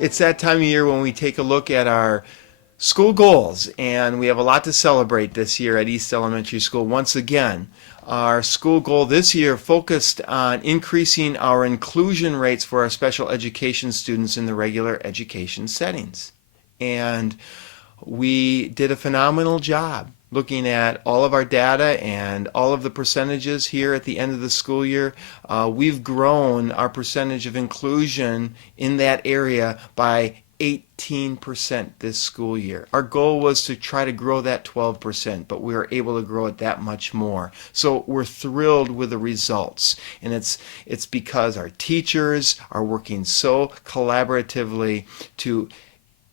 It's that time of year when we take a look at our school goals, and we have a lot to celebrate this year at East Elementary School. Once again, our school goal this year focused on increasing our inclusion rates for our special education students in the regular education settings. And we did a phenomenal job looking at all of our data and all of the percentages here at the end of the school year. We've grown our percentage of inclusion in that area by 18% this school year. Our goal was to try to grow that 12%, but we were able to grow it that much more. So we're thrilled with the results, and it's because our teachers are working so collaboratively to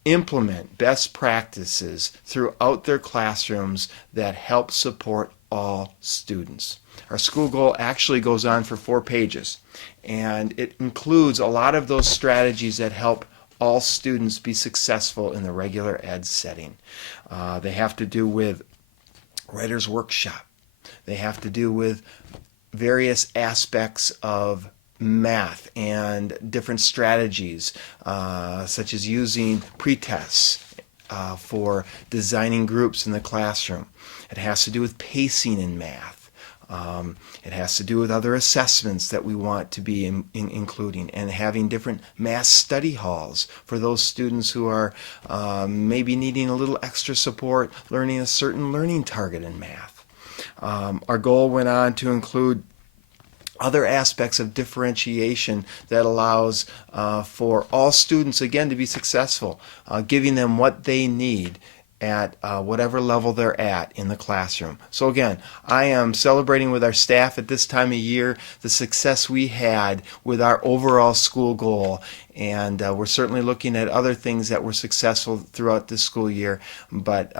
implement best practices throughout their classrooms that help support all students. Our school goal actually goes on for 4 pages, and it includes a lot of those strategies that help all students be successful in the regular ed setting. They have to do with writer's workshop. They have to do with various aspects of math and different strategies, such as using pretests for designing groups in the classroom. It has to do with pacing in math. It has to do with other assessments that we want to be including, and having different math study halls for those students who are maybe needing a little extra support learning a certain learning target in math. Our goal went on to include other aspects of differentiation that allows for all students, again, to be successful, giving them what they need at whatever level they're at in the classroom. So again, I am celebrating with our staff at this time of year the success we had with our overall school goal, and we're certainly looking at other things that were successful throughout this school year, but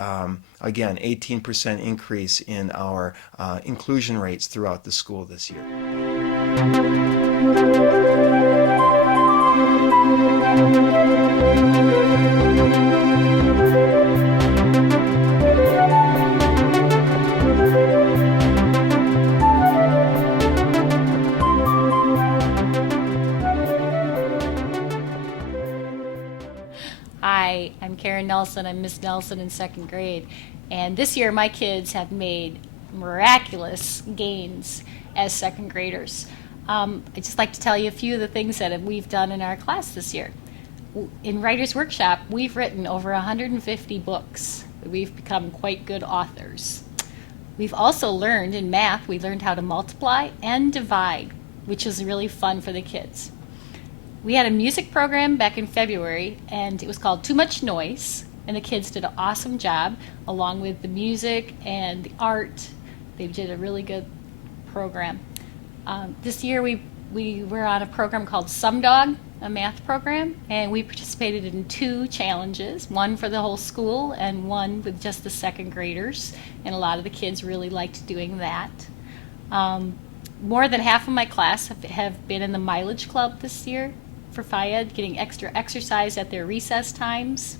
again, 18% increase in our inclusion rates throughout the school this year. Hi, I'm Karen Nelson. I'm Miss Nelson in 2nd grade. And this year my kids have made miraculous gains as 2nd graders. I'd just like to tell you a few of the things that we've done in our class this year. In Writer's Workshop, we've written over 150 books. We've become quite good authors. We've also learned in math, we learned how to multiply and divide, which is really fun for the kids. We had a music program back in February, and it was called Too Much Noise, and the kids did an awesome job along with the music and the art. They did a really good program. This year we were on a program called SumDog, a math program, and we participated in 2 challenges, one for the whole school and one with just the 2nd graders, and a lot of the kids really liked doing that. More than half of my class have been in the mileage club this year for FIED, getting extra exercise at their recess times.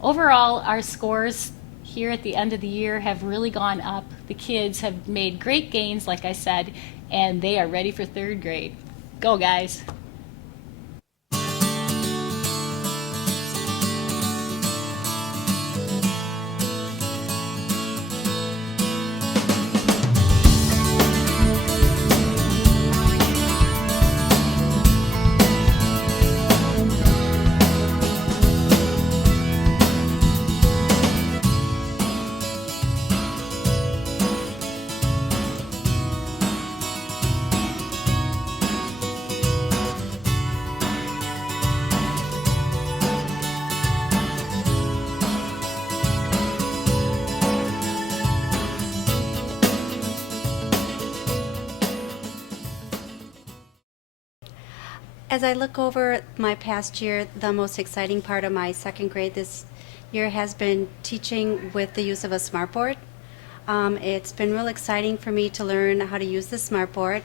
Overall, our scores here at the end of the year have really gone up. The kids have made great gains, like I said, and they are ready for 3rd grade. Go, guys. As I look over my past year, the most exciting part of my second grade this year has been teaching with the use of a Smartboard. It's been real exciting for me to learn how to use the Smartboard.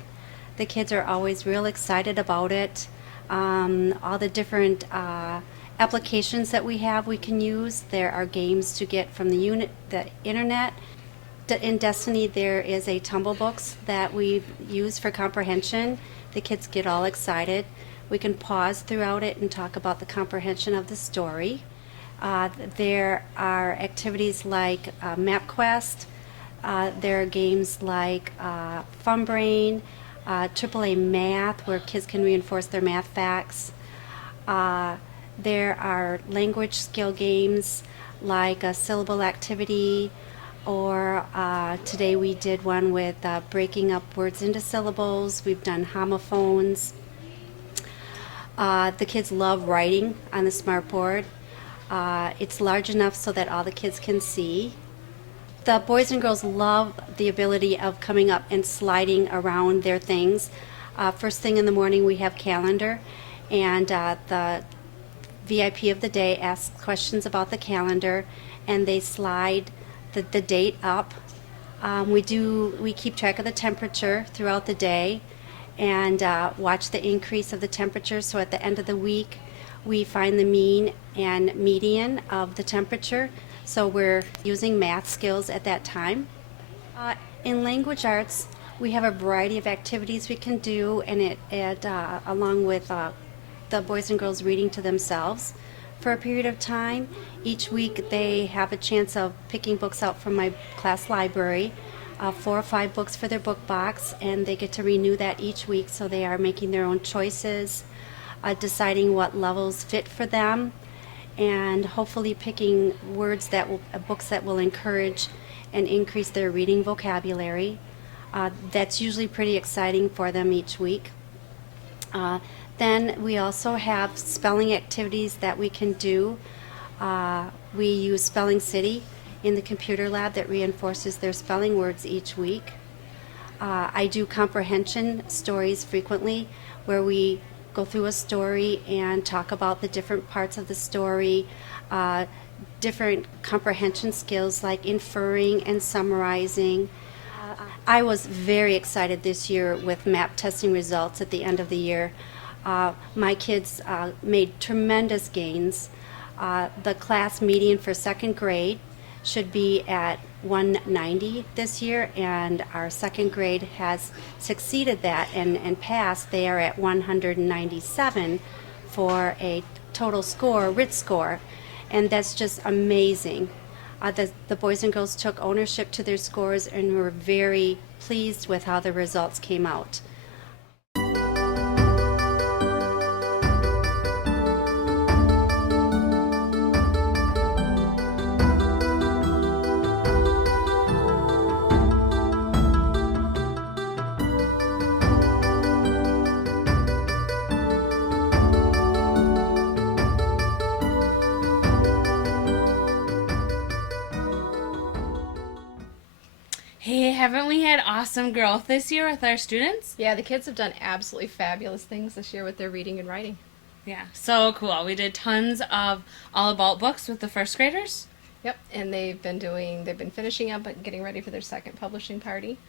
The kids are always real excited about it. All the different applications that we can use. There are games to get from the internet. In Destiny, there is a tumble books that we use for comprehension. The kids get all excited. We can pause throughout it and talk about the comprehension of the story. There are activities like MapQuest. There are games like Fun Brain, AAA Math, where kids can reinforce their math facts. There are language skill games like a syllable activity, or today we did one with breaking up words into syllables. We've done homophones. The kids love writing on the Smartboard. It's large enough so that all the kids can see. The boys and girls love the ability of coming up and sliding around their things. First thing in the morning we have calendar, and the VIP of the day asks questions about the calendar, and they slide the date up. We keep track of the temperature throughout the day, and watch the increase of the temperature. So at the end of the week, we find the mean and median of the temperature. So we're using math skills at that time. In language arts, we have a variety of activities we can do, and along with the boys and girls reading to themselves for a period of time. Each week they have a chance of picking books out from my class library, 4 or 5 books for their book box, and they get to renew that each week, so they are making their own choices, deciding what levels fit for them, and hopefully picking books that will encourage and increase their reading vocabulary. That's usually pretty exciting for them each week. Then we also have spelling activities that we can do. We use Spelling City in the computer lab that reinforces their spelling words each week. I do comprehension stories frequently, where we go through a story and talk about the different parts of the story, different comprehension skills like inferring and summarizing. I was very excited this year with map testing results at the end of the year. My kids made tremendous gains. The class median for second grade should be at 190 this year, and our second grade has succeeded that and passed. They are at 197 for a total score, RIT score, and that's just amazing. The boys and girls took ownership to their scores and were very pleased with how the results came out. Hey, haven't we had awesome growth this year with our students? Yeah, the kids have done absolutely fabulous things this year with their reading and writing. Yeah, so cool. We did tons of all about books with the first graders. Yep, and they've been finishing up and getting ready for their second publishing party.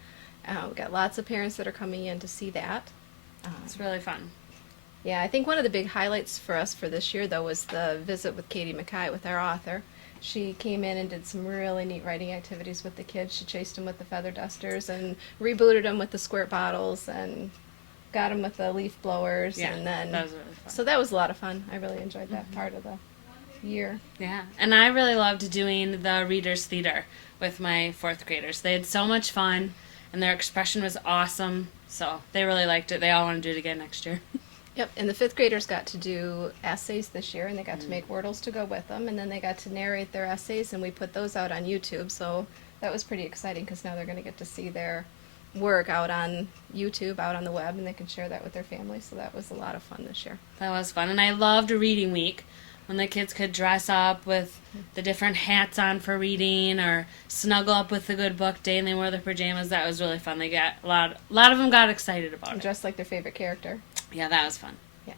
We've got lots of parents that are coming in to see that. It's really fun. Yeah, I think one of the big highlights for us for this year, though, was the visit with Katie Mackay, with our author. She came in and did some really neat writing activities with the kids. She chased them with the feather dusters and rebooted them with the squirt bottles and got them with the leaf blowers. Yeah, and then, that was really fun. So that was a lot of fun. I really enjoyed that part of the year. Yeah, and I really loved doing the Reader's Theater with my fourth graders. They had so much fun, and their expression was awesome, so they really liked it. They all want to do it again next year. Yep, and the fifth graders got to do essays this year, and they got to make wordles to go with them, and then they got to narrate their essays, and we put those out on YouTube, so that was pretty exciting because now they're going to get to see their work out on YouTube, out on the web, and they can share that with their families, so that was a lot of fun this year. That was fun, and I loved Reading Week when the kids could dress up with the different hats on for reading or snuggle up with the good book day and they wore their pajamas. That was really fun. They got a lot of them got excited about And it. dressed like their favorite character. Yeah, that was fun. Yeah.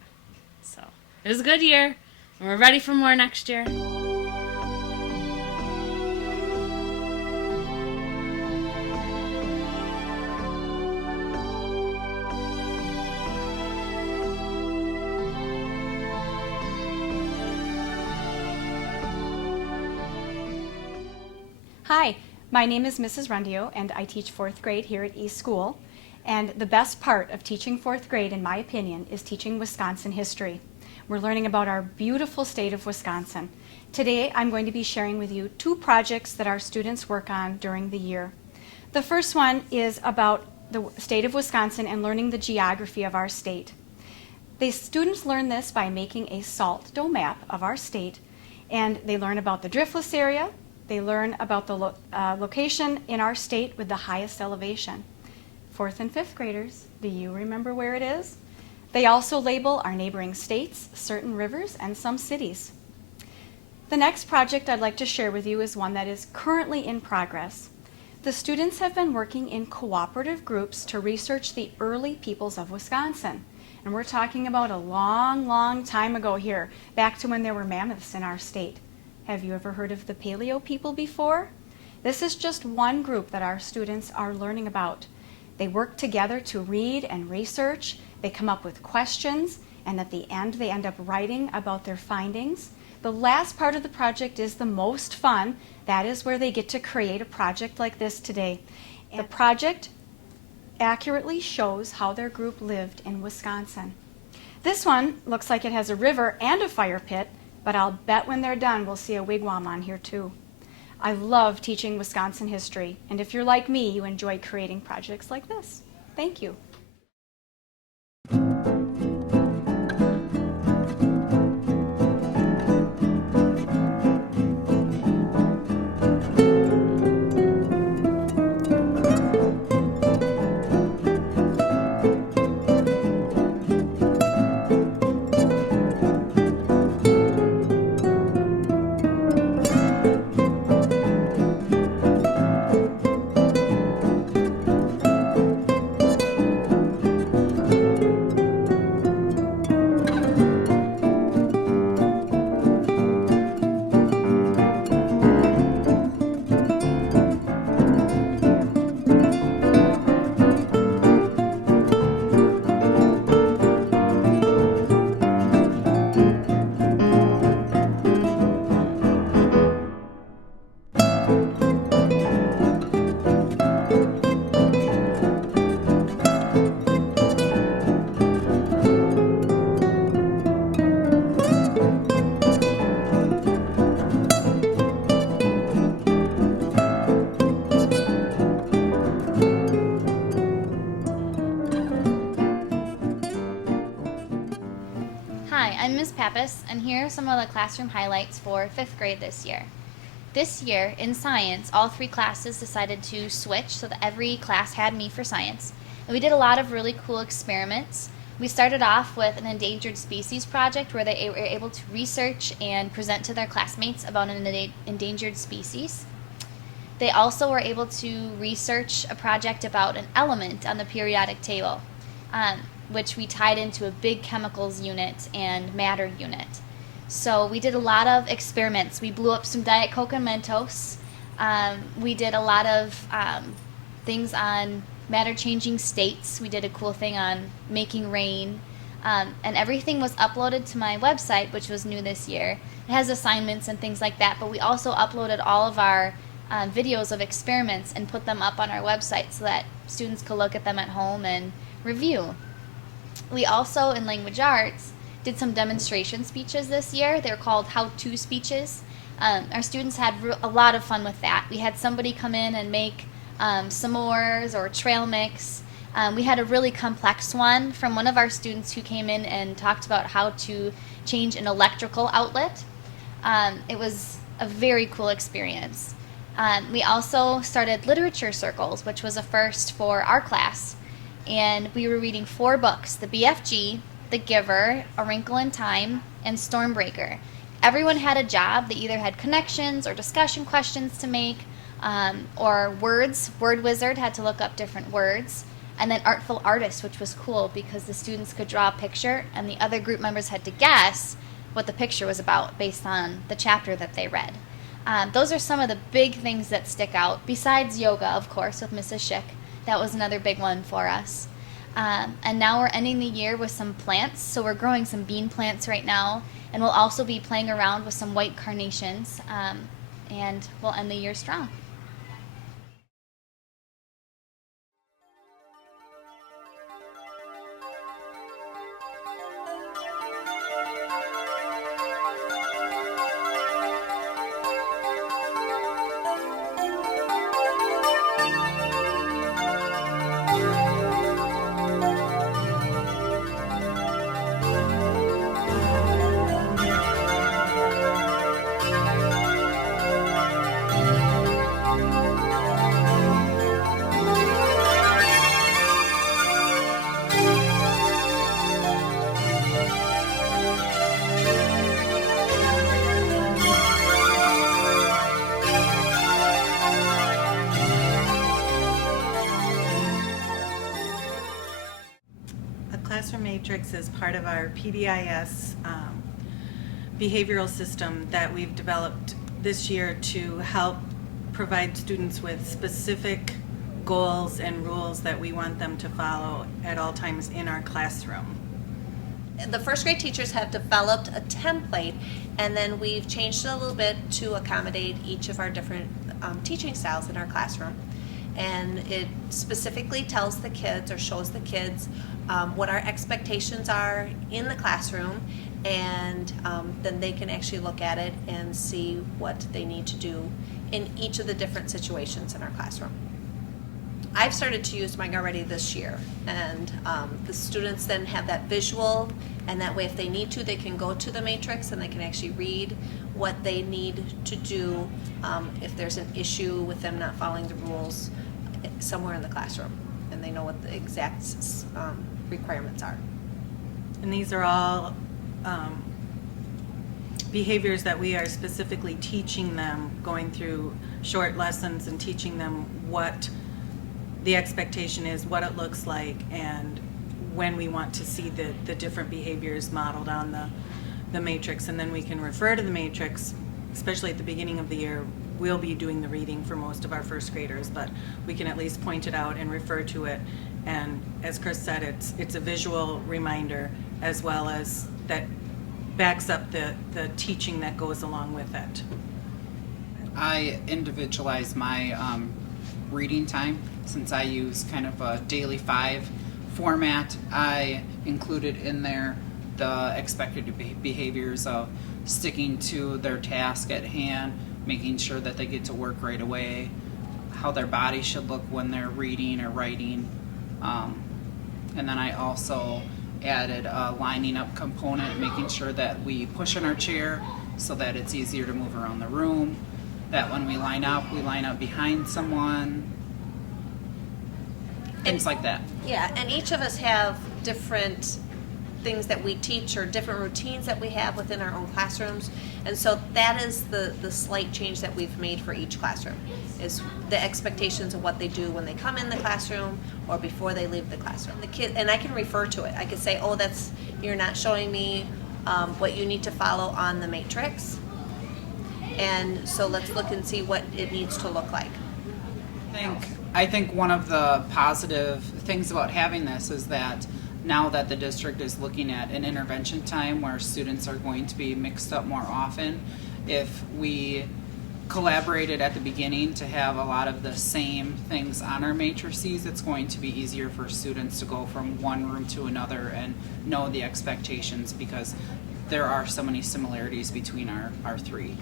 So it was a good year, and we're ready for more next year. Hi, my name is Mrs. Rundio, and I teach 4th grade here at East School. And the best part of teaching 4th grade, in my opinion, is teaching Wisconsin history. We're learning about our beautiful state of Wisconsin. Today, I'm going to be sharing with you 2 projects that our students work on during the year. The first one is about the state of Wisconsin and learning the geography of our state. The students learn this by making a salt dough map of our state, and they learn about the driftless area. They learn about the location in our state with the highest elevation. 4th and 5th graders, do you remember where it is? They also label our neighboring states, certain rivers, and some cities. The next project I'd like to share with you is one that is currently in progress. The students have been working in cooperative groups to research the early peoples of Wisconsin. And we're talking about a long, long time ago here, back to when there were mammoths in our state. Have you ever heard of the Paleo people before? This is just one group that our students are learning about. They work together to read and research. They come up with questions, and at the end they end up writing about their findings. The last part of the project is the most fun. That is where they get to create a project like this today. The project accurately shows how their group lived in Wisconsin. This one looks like it has a river and a fire pit, but I'll bet when they're done we'll see a wigwam on here too. I love teaching Wisconsin history, and if you're like me, you enjoy creating projects like this. Thank you. Hi, I'm Ms. Pappas, and here are some of the classroom highlights for 5th grade this year. This year, in science, all 3 classes decided to switch so that every class had me for science. And we did a lot of really cool experiments. We started off with an endangered species project where they were able to research and present to their classmates about an endangered species. They also were able to research a project about an element on the periodic table, which we tied into a big chemicals unit and matter unit. So we did a lot of experiments. We blew up some Diet Coke and Mentos. We did a lot of things on matter-changing states. We did a cool thing on making rain. And everything was uploaded to my website, which was new this year. It has assignments and things like that, but we also uploaded all of our videos of experiments and put them up on our website so that students could look at them at home and review. We also, in language arts, did some demonstration speeches this year. They're called how-to speeches. Our students had a lot of fun with that. We had somebody come in and make s'mores or trail mix. We had a really complex one from one of our students who came in and talked about how to change an electrical outlet. It was a very cool experience. We also started literature circles, which was a first for our class. And we were reading 4 books, The BFG, The Giver, A Wrinkle in Time, and Stormbreaker. Everyone had a job. They either had connections or discussion questions to make, or words. Word Wizard had to look up different words. And then Artful Artist, which was cool because the students could draw a picture and the other group members had to guess what the picture was about based on the chapter that they read. Those are some of the big things that stick out, besides yoga, of course, with Mrs. Schick. That was another big one for us. And now we're ending the year with some plants. So we're growing some bean plants right now. And we'll also be playing around with some white carnations. And we'll end the year strong. Classroom Matrix is part of our PBIS behavioral system that we've developed this year to help provide students with specific goals and rules that we want them to follow at all times in our classroom. The first grade teachers have developed a template, and then we've changed it a little bit to accommodate each of our different teaching styles in our classroom. And it specifically tells the kids or shows the kids what our expectations are in the classroom, and then they can actually look at it and see what they need to do in each of the different situations in our classroom. I've started to use mine already this year, and the students then have that visual, and that way if they need to, they can go to the matrix and they can actually read what they need to do if there's an issue with them not following the rules somewhere in the classroom, and they know what the exact requirements are. And these are all behaviors that we are specifically teaching them, going through short lessons and teaching them what the expectation is, what it looks like, and when we want to see the different behaviors modeled on the matrix. And then we can refer to the matrix, especially at the beginning of the year. We'll be doing the reading for most of our first graders, but we can at least point it out and refer to it. And as Chris said, it's a visual reminder as well as that backs up the teaching that goes along with it. I individualize my reading time. Since I use kind of a daily 5 format, I included in there the expected behaviors of sticking to their task at hand, making sure that they get to work right away, how their body should look when they're reading or writing. And then I also added a lining up component, making sure that we push in our chair so that it's easier to move around the room, that when we line up behind someone, things like that. Yeah, and each of us have different things that we teach or different routines that we have within our own classrooms, and so that is the slight change that we've made for each classroom, is the expectations of what they do when they come in the classroom or before they leave the classroom. The kid, and I can refer to it. I can say, oh, you're not showing me what you need to follow on the matrix, and so let's look and see what it needs to look like. I think one of the positive things about having this is that now that the district is looking at an intervention time where students are going to be mixed up more often, if we collaborated at the beginning to have a lot of the same things on our matrices, it's going to be easier for students to go from one room to another and know the expectations, because there are so many similarities between our 3.